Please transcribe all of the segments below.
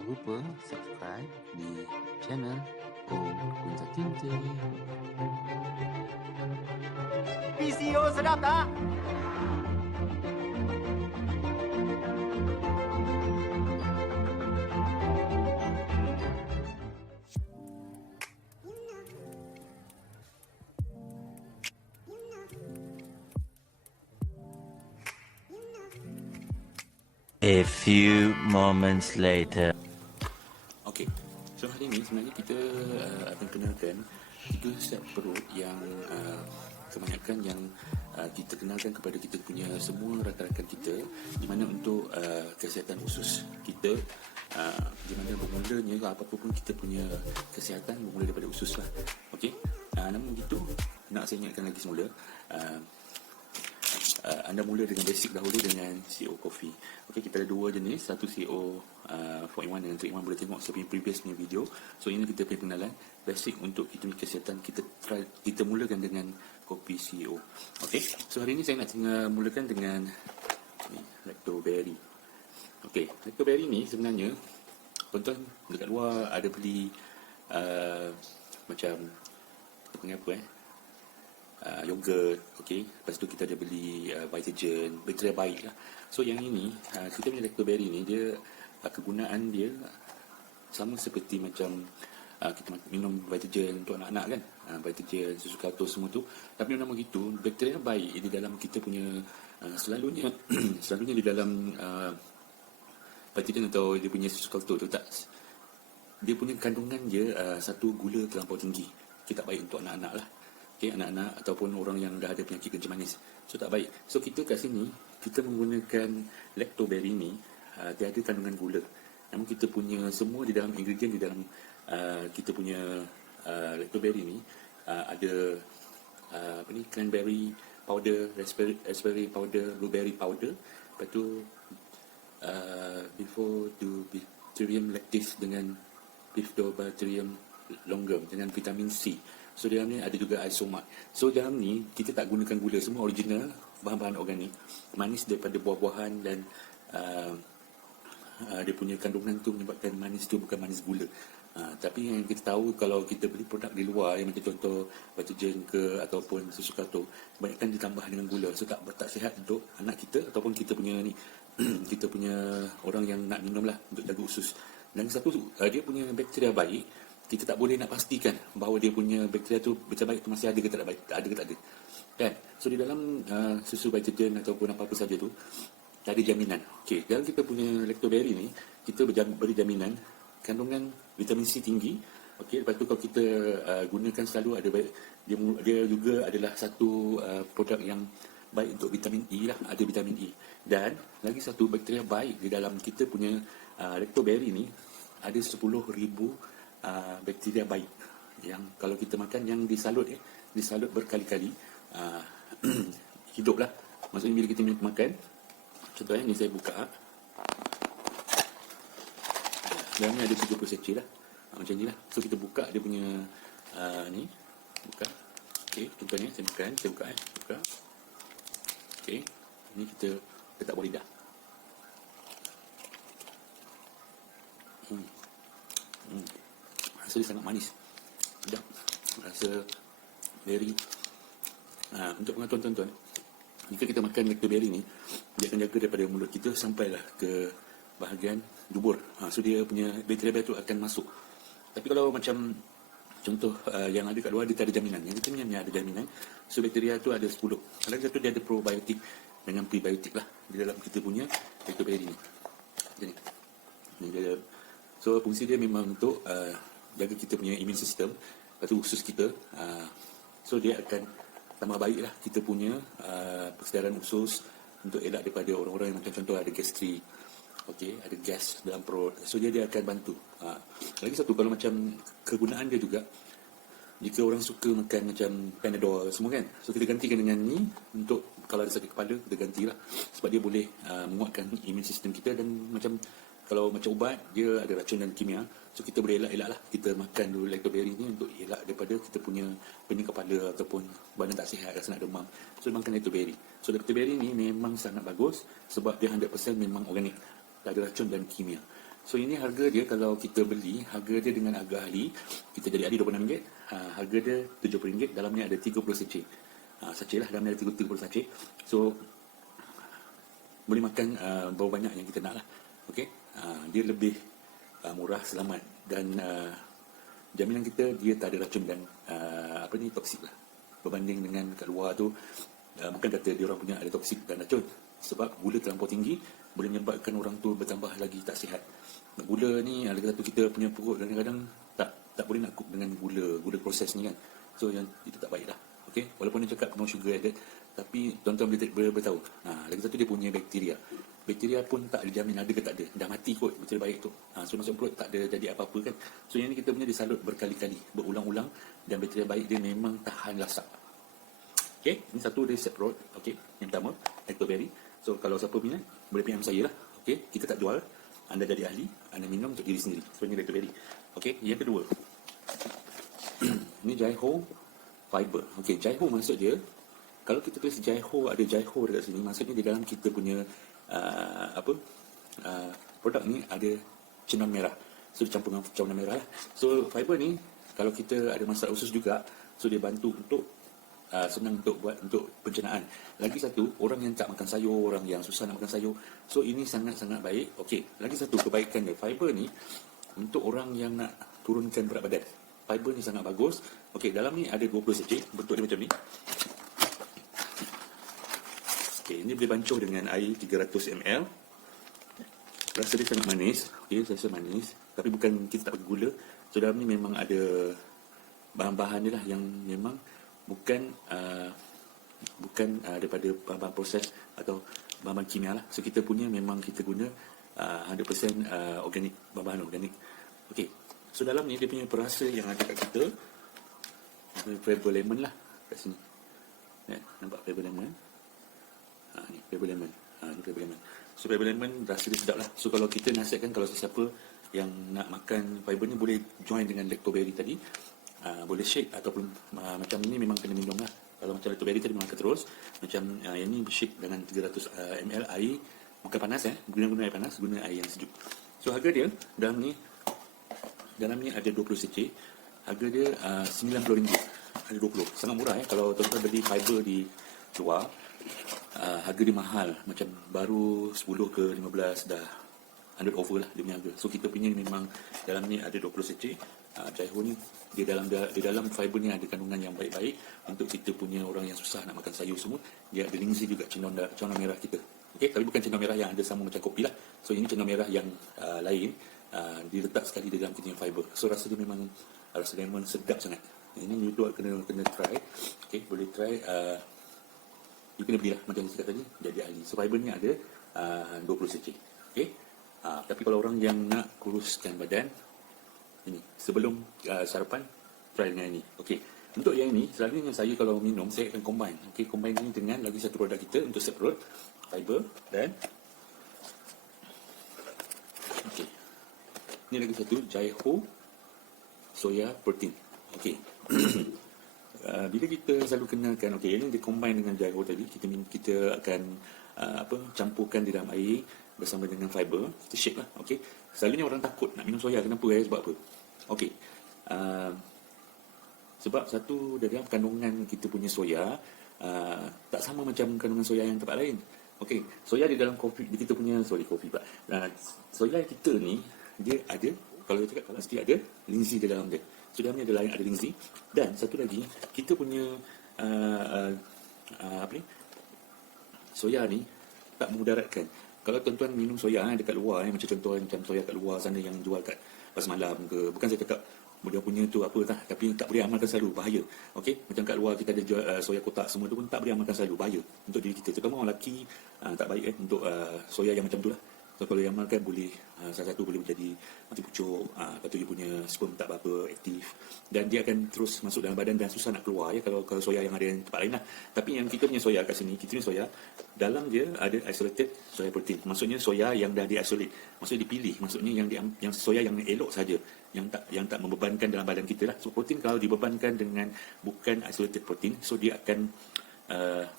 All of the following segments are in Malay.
Jangan lupa subscribe di channel Om Kunta Kinte. PCO sedap tak? A few moments later. Okey, so hari ni sebenarnya kita akan kenalkan 3 set perut yang kebanyakan yang kita kenalkan kepada kita punya semua rakan-rakan kita, di mana untuk kesihatan usus kita, di mana bermulanya apa-apa pun kita punya kesihatan bermula daripada usus lah. Okey, namun begitu nak saya ingatkan lagi semula, anda mula dengan basic dahulu dengan CO Coffee. Okey, kita ada 2 jenis, satu CO 4-in-1 dengan 3-in-1, boleh tengok saya punya previous punya video. So ini kita punya pengenalan basic untuk kita punya kesihatan. Kita mulakan dengan kopi CO. Okey, so hari ini saya nak mulakan dengan lactoberry. Okey, lactoberry ni sebenarnya tuan-tuan dekat luar ada beli macam apa panggil apa yogurt, okey. Lepas tu kita ada beli Vitagen, bakteria baik lah. So yang ini, kita punya lactoberry ni, dia kegunaan dia sama seperti macam kita minum Vitagen untuk anak-anak kan, Vitagen, susu kaltus semua tu. Tapi nama gitu, bakteria baik di dalam kita punya selalunya di dalam Vitagen atau dia punya susu kaltus tu tak, dia punya kandungan dia satu, gula terlampau tinggi. Kita tak baik untuk anak-anak lah. Okay, anak-anak ataupun orang yang dah ada penyakit kencing manis. So tak baik. So kita kat sini, kita menggunakan lactoberry ni, tiada kandungan gula. Namun kita punya semua di dalam ingredient di dalam kita punya lactoberry ni, ada apa ni, cranberry powder, raspberry powder, blueberry powder. Lepas tu bifidobacterium lactis dengan bifidobacterium longum dengan vitamin C. So dalam ni ada juga isomat. So dalam ni kita tak gunakan gula, semua original, bahan-bahan organik, manis daripada buah-buahan, dan dia punya kandungan tu menyebabkan manis tu bukan manis gula. Tapi yang kita tahu, kalau kita beli produk di luar yang macam contoh Vitagen ke ataupun susu kaltus, kebanyakan ditambah dengan gula. So tak sihat untuk anak kita ataupun kita punya ni kita punya orang yang nak minum lah untuk jaga usus. Dan satu, dia punya bakteria baik. Kita tak boleh nak pastikan bahawa dia punya bakteria tu macam baik tu masih ada ke tak baik, ada ke tak ada. Kan? So di dalam susu Vitagen ataupun apa-apa saja tu, ada jaminan. Okey, dalam kita punya lactoberry ni, kita beri jaminan kandungan vitamin C tinggi. Okey, lepas tu kalau kita gunakan selalu, ada baik, dia juga adalah satu produk yang baik untuk vitamin E lah, ada vitamin E. Dan lagi satu bakteria baik di dalam kita punya lactoberry ni, ada 10,000 bakteria baik yang kalau kita makan, yang disalut berkali-kali, hiduplah. Maksudnya bila kita makan, contohnya ni saya buka, dalam ni ada 30 secik lah, macam ni lah. So kita buka dia punya ni, buka. Okey, contohnya saya buka. Okey, ni kita letak bawah lidah. Rasa dia sangat manis, sedap, rasa very untuk pengetahuan tuan-tuan, jika kita makan lactoberry ni, dia akan jaga daripada mulut kita sampailah ke bahagian dubur. So dia punya bakteria tu akan masuk. Tapi kalau macam contoh yang ada kat luar, dia tak ada jaminan. Yang kita punya ada jaminan. So bakteria tu ada 10. Lagi satu, dia ada probiotik dengan prebiotik lah di dalam kita punya lactoberry ni. Jadi ni dia. So fungsi dia memang untuk jaga kita punya immune system, lepas tu usus kita. So dia akan tambah baik lah kita punya persedaran usus, untuk elak daripada orang-orang yang macam contoh ada gastrik, okay, ada gas dalam perut. So dia akan bantu. Lagi satu, kalau macam kegunaan dia juga, jika orang suka makan macam Panadol semua kan, so kita gantikan dengan ni untuk kalau ada sakit kepala, kita gantilah, sebab dia boleh menguatkan immune system kita. Dan macam kalau macam ubat, dia ada racun dan kimia, so kita boleh elak lah kita makan dulu lactoberry ni untuk elak daripada kita punya pening kepala ataupun badan tak sihat, rasa nak demam. So makan lactoberry. So lactoberry ni memang sangat bagus sebab dia 100% memang organik, tak ada racun dan kimia. So ini harga dia kalau kita beli, harga dia dengan harga ahli, kita jadi ahli RM26, harga dia RM70, dalamnya ada 30 sachet. Sachet lah, dalamnya ada 30 sachet. So boleh makan berapa banyak yang kita nak lah. Okey, dia lebih murah, selamat, dan jaminan kita dia tak ada racun dan toksik lah. Berbanding dengan kat luar tu, bukan kata dia orang punya ada toksik dan racun, sebab gula terlampau tinggi boleh menyebabkan orang tu bertambah lagi tak sihat. Gula ni lagi satu, kita punya perut kadang-kadang tak boleh nak cook dengan gula proses ni kan. So yang itu tak baik lah. Okey, walaupun dia cakap no sugar added, tapi tuan-tuan boleh tahu. Lagi satu dia punya bakteria. Bakteria pun tak dijamin ada ke tak ada. Dah mati kot bakteria baik tu. So masuk perut tak ada jadi apa-apa kan. So yang ni kita punya disalut berkali-kali, berulang-ulang, dan bakteria baik dia memang tahan lasak. Okey, ini satu dia separate. Okey, yang pertama Lactoberry. So kalau siapa minat boleh PM saya lah. Okey, kita tak jual. Anda jadi ahli, anda minum untuk diri sendiri. So ini Lactoberry. Okey, yang kedua. Ini Jaiho Fiber. Okey, Jaiho maksud dia, kalau kita tulis Jaiho, ada Jaiho dekat sini, maksudnya di dalam kita punya produk ni ada cenam merah. So dicampur dengan cenam merah lah. So fiber ni kalau kita ada masalah usus juga, so dia bantu untuk senang untuk buat untuk pencernaan. Lagi satu, orang yang tak makan sayur, orang yang susah nak makan sayur, so ini sangat-sangat baik. Okey, lagi satu kebaikan dia, fiber ni untuk orang yang nak turunkan berat badan. Fiber ni sangat bagus. Okey, dalam ni ada 20 sachet, bentuk dia macam ni. Okey, ini boleh bancuh dengan air 300 ml. Rasa dia sangat manis. Okey, rasa manis, tapi bukan, kita tak pakai gula. So dalam ni memang ada bahan-bahan dia lah yang memang bukan daripada bahan-bahan proses atau bahan-bahan kimia lah. So kita punya memang kita guna 100% organik, bahan-bahan organik. Okey, so dalam ni dia punya perasa yang ada kat kita, flavor lemon lah kat sini. Nampak flavor lemon? Ni flavor lemon. Ni flavor lemon. So flavor lemon rasa dia sedap lah. So kalau kita nasihatkan, kalau sesiapa yang nak makan fiber ni boleh join dengan Lactoberry tadi. Boleh shake ataupun macam ini memang kena minum lah. Kalau macam Lactoberry tadi makan terus, macam yang ni shake dengan 300 ml air, makan panas guna air panas, guna air yang sejuk. So harga dia dalam ni ada 20 cc. Harga dia RM90. Ada 20. Sangat murah kalau tuan-tuan beli fiber di luar, harga dia mahal, macam baru 10 ke 15 dah 100 over lah dia punya harga. So kita punya memang dalam ni ada 20 cc. Jaiho ni di dalam fiber ni ada kandungan yang baik-baik untuk kita punya orang yang susah nak makan sayur semua. Dia ada lingzi juga, cenau merah kita. Okey, tapi bukan cenau merah yang ada sama macam kopi lah. So ini cenau merah yang lain, diletak sekali di dalam kita punya fiber. So rasa dia memang rasa lemon sedap sangat. Ini you tu kena try. Okey, boleh try. You kena beli lah macam saya cakap tadi, jadi ahli. So fiber ni ada 20 cc. Okey. Tapi kalau orang yang nak kuruskan badan, ini sebelum sarapan, try dengan ini. Okey, untuk yang ini selalunya saya kalau minum saya akan combine. Okey, combine ini dengan lagi satu produk kita untuk set perut, fiber, dan okey, ini lagi satu Jaiho soya protein. Okey. Bila kita selalu kenalkan, okey, ini dia combine dengan Jaiho tadi, kita akan campurkan di dalam air bersama dengan fiber, kita shake lah. Okey, selalunya orang takut nak minum soya. Kenapa sebab apa? Okey, sebab satu, dari dalam kandungan kita punya soya tak sama macam kandungan soya yang tempat lain. Okey, soya di dalam kopi kita punya, soya kita ni dia ada, kalau kita cakap mesti ada lingzi di dalam dia. So dalamnya ada lingzi, dan satu lagi kita punya soya ni tak memudaratkan. Kalau tuan-tuan minum soya dekat luar, macam contoh macam soya kat luar sana yang jual kat pasar malam ke, bukan saya cakap dia punya tu apa tapi tak boleh amalkan selalu, bahaya. Okey, macam kat luar kita ada jual soya kotak semua tu pun tak boleh amalkan selalu, bahaya untuk diri kita, terutama orang lelaki. Tak baik untuk soya yang macam tu lah. So kalau yang makan boleh, salah satu boleh menjadi mati pucuk, lepas tu dia punya sperm tak berapa aktif, dan dia akan terus masuk dalam badan dan susah nak keluar kalau soya yang ada yang tempat lain lah. Tapi yang kita punya soya kat sini, kita punya soya dalam dia ada isolated soya protein, maksudnya soya yang dah di-isolate, maksudnya dipilih, maksudnya yang soya yang elok saja, yang tak membebankan dalam badan kita lah. So protein kalau dibebankan dengan bukan isolated protein, so dia akan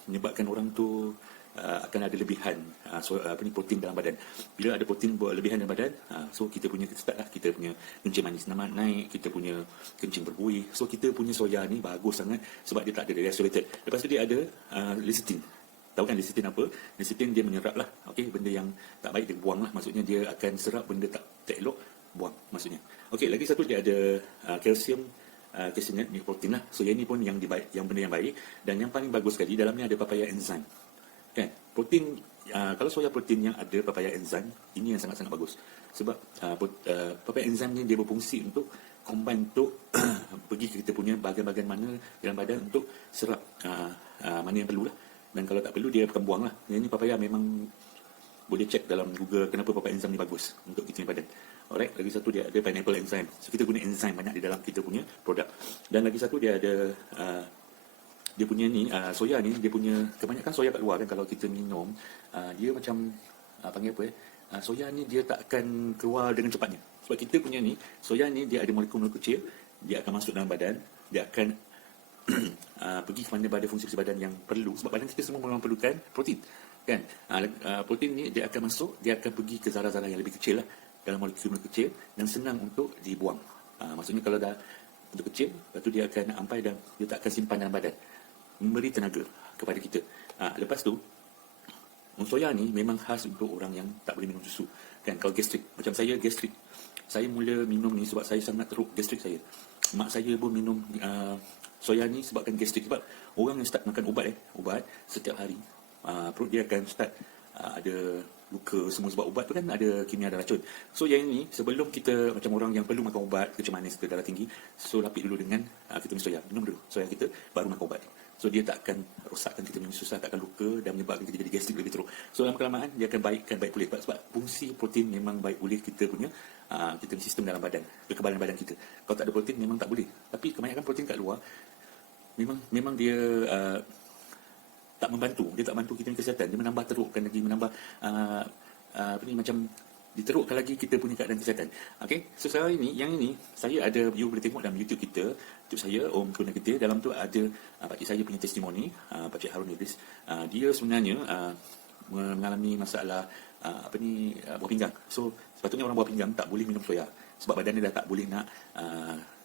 menyebabkan orang tu akan ada lebihan protein dalam badan. Bila ada protein berlebihan dalam badan, so kita punya start lah, kita punya kencing manis naik, kita punya kencing berbuih. So kita punya soya ni bagus sangat sebab dia tak ada restorated. Lepas tu dia ada lecithin. Tahu kan lecithin apa? Lecithin dia menyerap lah, okey, benda yang tak baik dia buang lah. Maksudnya dia akan serap benda tak elok, buang maksudnya. Okey, lagi satu dia ada kalsium, kalsium ni protein lah. So yang ni pun yang benda yang baik. Dan yang paling bagus sekali dalam ni ada papaya enzyme. Kan? Protein, kalau soya protein yang ada papaya enzyme, ini yang sangat-sangat bagus. Sebab papaya enzyme ni dia berfungsi untuk combine untuk pergi ke kita punya bahagian-bahagian mana dalam badan untuk serap mana yang perlu lah. Dan kalau tak perlu dia akan buang lah. Yang ni papaya memang boleh cek dalam Google kenapa papaya enzyme ni bagus untuk kita punya badan. Alright, lagi satu dia ada pineapple enzyme. So kita guna enzyme banyak di dalam kita punya produk. Dan lagi satu dia ada dia punya ni soya ni, dia punya kebanyakan soya kat luar kan, kalau kita minum dia macam panggil apa soya ni dia tak akan keluar dengan cepatnya. Sebab kita punya ni soya ni dia ada molekul-molekul kecil, dia akan masuk dalam badan, dia akan pergi ke mana pada fungsi badan yang perlu. Sebab badan kita semua memang perlukan protein kan. Protein ni dia akan masuk, dia akan pergi ke zarah-zarah yang lebih kecil lah, dalam molekul-molekul kecil, dan senang untuk dibuang. Maksudnya kalau dah untuk kecil, lepas tu dia akan ampai dan dia tak akan simpan dalam badan, memberi tenaga kepada kita. Lepas tu soya ni memang khas untuk orang yang tak boleh minum susu kan. Kalau gastrik, macam saya gastrik, saya mula minum ni sebab saya sangat teruk gastrik saya. Mak saya pun minum soya ni sebabkan gastrik. Sebab orang yang start makan ubat setiap hari, perut dia akan start ada luka semua sebab ubat tu kan ada kimia dan racun. So yang ini sebelum kita macam orang yang perlu makan ubat kencing manis ke darah tinggi, so lapik dulu dengan kita minum soya, minum dulu soya kita baru makan ubat. So dia tak akan rosakkan kita punya susah, tak akan luka dan menyebabkan kita jadi gastrik lebih teruk. So dalam kelamaan dia akan baik pulih sebab fungsi protein memang baik pulih kita punya sistem dalam badan, kekebalan badan kita. Kalau tak ada protein memang tak boleh. Tapi kebanyakan protein kat luar memang dia tak membantu, dia tak bantu kita punya kesihatan, dia menambah terukkan lagi, menambah macam diterukkan lagi kita punya keadaan kesihatan. Okey, so sekarang ini, yang ini saya ada, you boleh tengok dalam YouTube kita, YouTube saya Om Kurnia Ketir. Dalam tu ada pakcik saya punya testimoni, Pakcik Harun Idris. Dia sebenarnya mengalami masalah buah pinggang. So sepatutnya orang buah pinggang tak boleh minum soya sebab badan dia dah tak boleh nak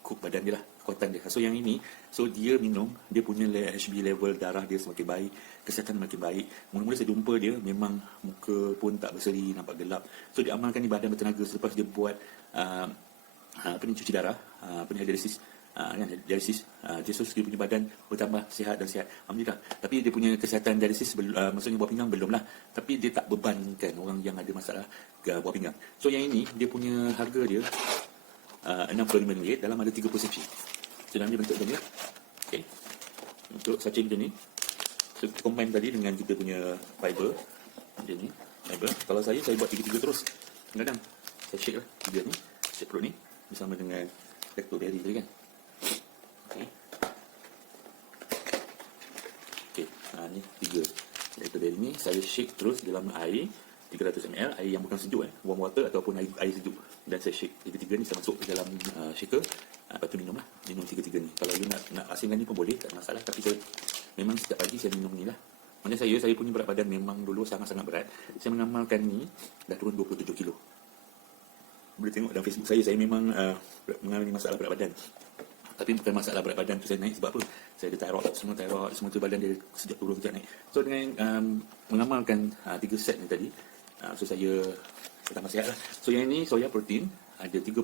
cook badan dia lah, kekuatan dia. So yang ini, so dia minum, dia punya HB level darah dia semakin baik, kesihatan makin baik. Mula-mula saya jumpa dia memang muka pun tak berseri, nampak gelap. So dia amalkan ni badan bertenaga selepas dia buat cuci darah, dialisis. Dia punya badan bertambah sihat dan sihat, alhamdulillah. Tapi dia punya kesihatan dialisis maksudnya buah pinggang belum lah, tapi dia tak bebankan orang yang ada masalah buah pinggang. So yang ini dia punya harga dia RM65, dalam ada 30 saci. So dalam dia bentuk macam ni lah. Okay. Untuk saci macam ni, so combine tadi dengan kita punya fiber macam ni, fiber. Kalau saya buat 3 terus. Kadang-kadang saya shake lah 3 ni, shake perut ni bersama dengan blackberry tadi kan. Okay, ni 3 blackberry ni saya shake terus dalam air 300 ml, air yang bukan sejuk, warm water ataupun air sejuk, dan saya shake 3 ni, saya masuk ke dalam shaker. Lepas tu minum ni. Kalau you nak asingkan ni pun boleh, tak ada masalah. Tapi saya memang setiap pagi saya minum ni lah. Macam saya punya berat badan memang dulu sangat-sangat berat. Saya mengamalkan ni dah turun 27 kilo. Boleh tengok dalam Facebook saya memang mengalami masalah berat badan. Tapi bukan masalah berat badan tu saya naik sebab apa? Saya ada thyroid semua tu badan dia sejak turun sejak naik. So dengan mengamalkan 3 set ni tadi, so saya tambah sihat lah. So yang ini soya protein ada 30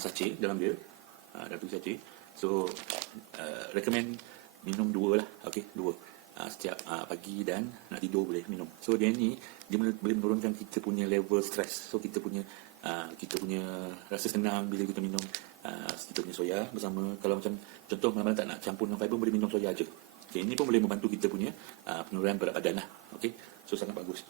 sachet dalam dia, dalam 3 sachet. So recommend minum 2 lah. Okey, 2 setiap pagi dan nak tidur boleh minum. So dia ni dia boleh menurunkan kita punya level stres. So kita punya rasa senang bila kita minum kita punya soya bersama. Kalau macam contoh malam tak nak campur dengan fiber, boleh minum soya aja. Okay, ini pun boleh membantu kita punya penurunan berat badan lah. Okay, so sangat bagus.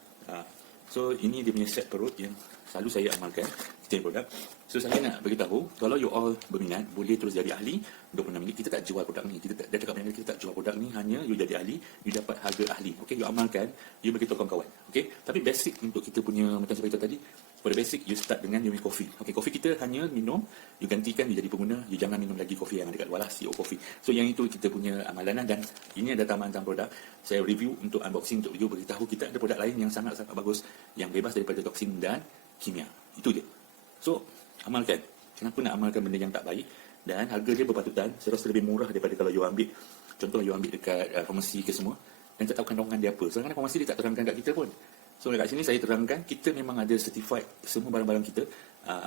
So ini dia punya set perut yang selalu saya amalkan kita produk. So saya nak beritahu, kalau you all berminat, boleh terus jadi ahli 26 minit. Kita tak jual produk ni, dia cakap banyak, kita tak jual produk ni, hanya you jadi ahli, you dapat harga ahli. Okay, you amalkan, you beritahu kawan-kawan. Okay, tapi basic untuk kita punya, macam saya beritahu tadi, For the basic, you start dengan you minum kopi. Okay, kopi kita hanya minum, you gantikan, you jadi pengguna, you jangan minum lagi kopi yang ada kat luar lah, CO Coffee. So yang itu kita punya amalan lah, dan ini ada tambahan produk. Saya review untuk unboxing, untuk review, beritahu kita ada produk lain yang sangat-sangat bagus, yang bebas daripada toksin dan kimia. Itu je. So, amalkan. Kenapa nak amalkan benda yang tak baik? Dan harga dia berpatutan, saya rasa lebih murah daripada kalau you ambil, contoh you ambil dekat farmasi ke semua, dan tak tahu kandungan dia apa. Sedangkan farmasi dia tak terangkan kat kita pun. So dekat sini saya terangkan, kita memang ada certified semua barang-barang kita,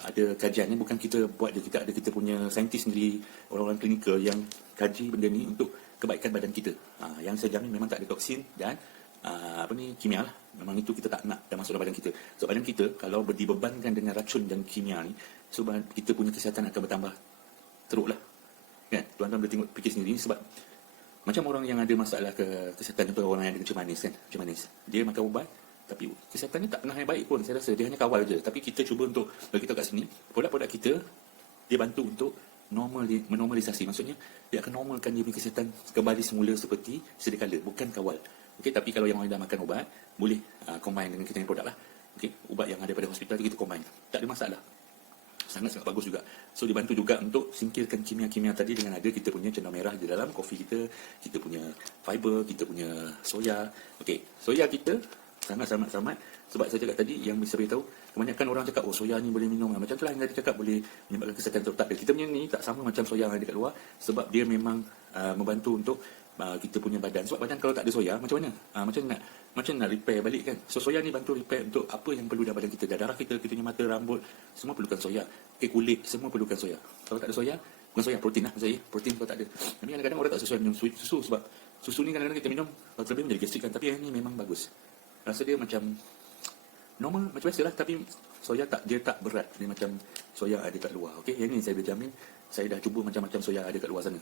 ada kajian, bukan kita buat je, kita punya saintis sendiri, orang-orang klinikal yang kaji benda ni untuk kebaikan badan kita. Yang saya jamin memang tak ada toksin dan kimia lah. Memang itu kita tak nak dah masuk dalam badan kita. So badan kita kalau dibebankan dengan racun dan kimia ni, so kita punya kesihatan akan bertambah teruk lah. Kan? Tuan-tuan boleh tengok, fikir sendiri, sebab macam orang yang ada masalah kesihatan, contoh orang yang ada kencing manis kan, kencing manis, dia makan ubat tapi kesihatan ni tak pernah yang baik pun. Saya rasa dia hanya kawal je. Tapi kita cuba untuk bagi tahu kat sini, produk-produk kita dia bantu untuk menormalisasi. Maksudnya dia akan normalkan dia punya kesihatan kembali semula seperti sedia kala, bukan kawal. Okey, tapi kalau yang orang dah makan ubat, boleh combine dengan kita punya produk lah. Okey, ubat yang ada pada hospital tu kita combine, tak ada masalah. Sangat-sangat bagus juga. So dibantu juga untuk singkirkan kimia-kimia tadi dengan ada kita punya cenau merah di dalam kopi kita, kita punya fiber, kita punya soya. Okey, soya kita sangat-sangat, sebab saya cakap tadi, yang bisa beritahu, kebanyakan orang cakap, oh soya ni boleh minum. Macam tu lah yang tadi cakap, boleh menyebabkan kesihatan teruk. Tak ada. Kita punya ni tak sama macam soya yang ada kat luar, sebab dia memang membantu untuk kita punya badan. Sebab badan kalau tak ada soya, macam mana? Macam nak repair balik kan? So soya ni bantu repair untuk apa yang perlu dalam badan kita. Darah kita, kita punya mata, rambut, semua perlukan soya. Okay, kulit, semua perlukan soya. Kalau tak ada soya, bukan soya, protein lah saya. Protein kalau tak ada. Tapi kadang-kadang orang tak sesuai minum susu, sebab susu ni kadang-kadang kita minum, kalau terlebih menjadi gastrik kan. Tapi yang ni memang bagus. Rasa dia macam normal, macam biasa lah. Tapi soya dia tak berat. Dia macam soya ada kat luar. Okay, yang ni saya berjamin, saya dah cuba macam-macam soya ada kat luar sana.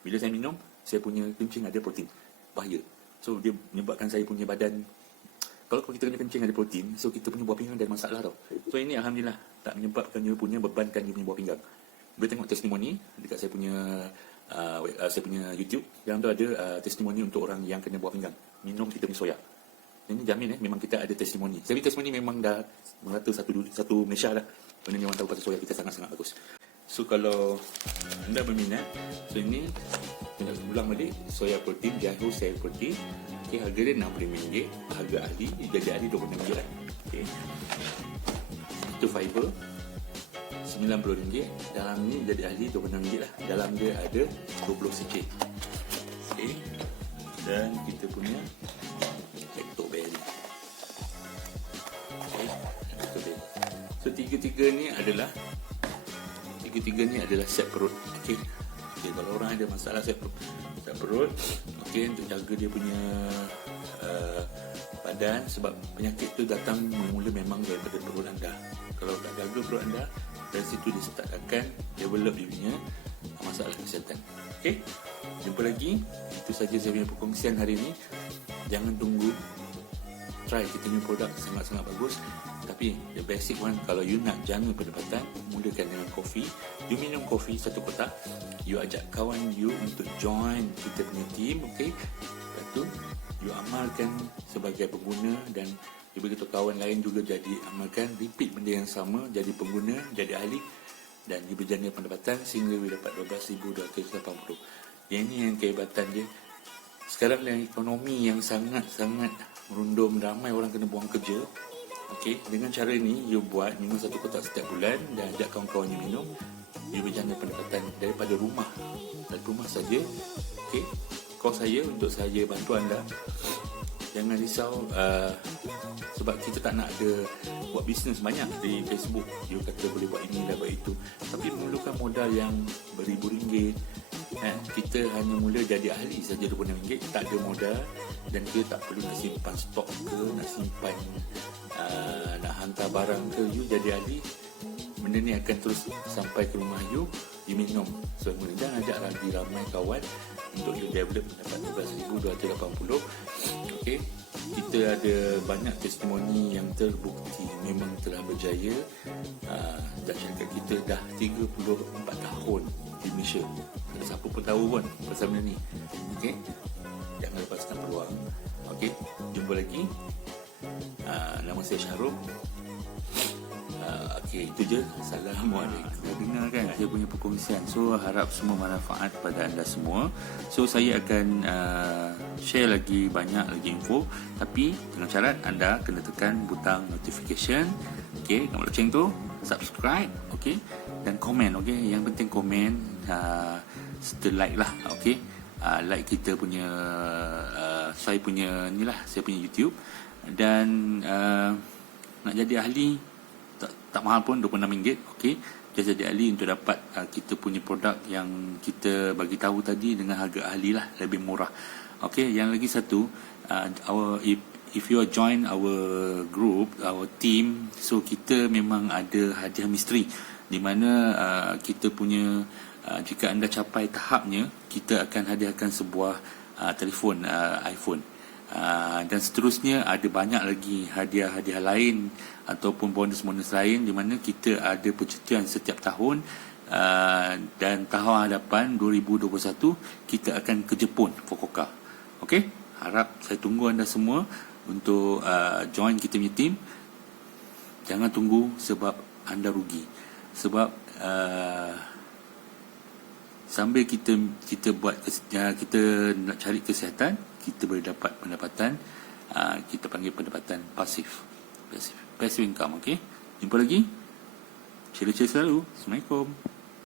Bila saya minum, saya punya kencing ada protein. Bahaya. So dia menyebabkan saya punya badan, kalau kita kena kencing ada protein, so kita punya buah pinggang ada masalah tau. So ini Alhamdulillah tak menyebabkan you punya bebankan you punya buah pinggang. Boleh tengok testimoni dekat saya punya YouTube. Yang tu ada testimoni untuk orang yang kena buah pinggang minum kita punya soya. Ini jamin memang kita ada testimoni. Saya punya testimoni memang dah merata satu Malaysia lah. Benda ni orang tahu pasal soya kita sangat-sangat bagus. So kalau anda berminat, so ini kita ulang balik, soya protein, Yahoo Soya Protein. Okay, harga dia RM65, harga ahli, jadi ahli RM26 lah. Okay. Itu fiber RM90, dalam ni jadi ahli RM26 lah. Dalam dia ada 20 secik. Okay. Dan kita punya lactobacillus. Okay. Lactobacillus. So tiga-tiga ni adalah set perut. Okey. Okay, kalau orang ada masalah set perut, okey, untuk jaga dia punya badan, sebab penyakit tu datang mula memang daripada perut anda. Kalau tak jaga perut anda, dari situ dia start akan develop dia punya masalah kesihatan. Okey. Jumpa lagi. Itu saja saya punya perkongsian hari ini. Jangan tunggu, try kita punya produk sangat-sangat bagus. Tapi the basic one, kalau you nak jaga pendapatan, mulakan dengan kopi. You minum kopi satu kotak, you ajak kawan you untuk join kita punya team. Okay, lepas tu you amalkan sebagai pengguna, dan you beritahu kawan lain juga jadi amalkan, repeat benda yang sama, jadi pengguna, jadi ahli, dan you berjana pendapatan sehingga you dapat RM12,280. Yang ni yang kehebatan dia. Sekarang dengan ekonomi yang sangat-sangat merundum, ramai orang kena buang kerja. Okey, dengan cara ni you buat minum satu kotak setiap bulan dan ajak kawan-kawan you minum, you berjana pendapatan daripada rumah. Dari rumah saja. Okey, call saya untuk saya bantu anda. Jangan risau, sebab kita tak nak ada buat bisnes banyak di Facebook. You kata boleh buat ini dan buat itu, tapi memerlukan modal yang beribu ringgit. Kita hanya mula jadi ahli saja RM26, tak ada modal, dan kita tak perlu nak simpan stok ke, nak simpan nak hantar barang ke. You jadi ahli, benda ni akan terus sampai ke rumah you minum semua. Dan ajak lagi ramai kawan untuk you develop mendapat RM12,280. Okey, kita ada banyak testimoni yang terbukti memang telah berjaya. Dan syarikat kita dah 34 tahun di Malaysia. Ada siapa pun tahu pun pasal benda ni. Okey, jangan lepaskan peluang. Okey, jumpa lagi. Nama saya Syahrul. Okey, itu je. Assalamualaikum. Dengar kan saya punya perkongsian. So harap semua manfaat pada anda semua. So saya akan share lagi banyak lagi info, tapi dengan syarat anda kena tekan butang notification. Okey, gambar loceng tu, subscribe, okey, dan komen. Okey, yang penting komen, serta like lah. Okey, like kita punya saya punya YouTube. Dan nak jadi ahli tak mahal pun, RM26. Okey, just jadi ahli untuk dapat kita punya produk yang kita bagi tahu tadi dengan harga ahli lah, lebih murah. Okey, yang lagi satu, if you join our group, our team, so kita memang ada hadiah misteri di mana kita punya jika anda capai tahapnya, kita akan hadiahkan sebuah telefon iPhone. Dan seterusnya ada banyak lagi hadiah-hadiah lain ataupun bonus-bonus lain di mana kita ada percutian setiap tahun, dan tahun hadapan 2021 kita akan ke Jepun, Fukuoka. Okey, harap saya tunggu anda semua untuk join kita punya team. Jangan tunggu sebab anda rugi. Sebab sambil kita buat kita nak cari kesihatan, kita boleh dapat pendapatan, kita panggil pendapatan pasif income. Okey, jumpa lagi. Cheers selalu. Assalamualaikum.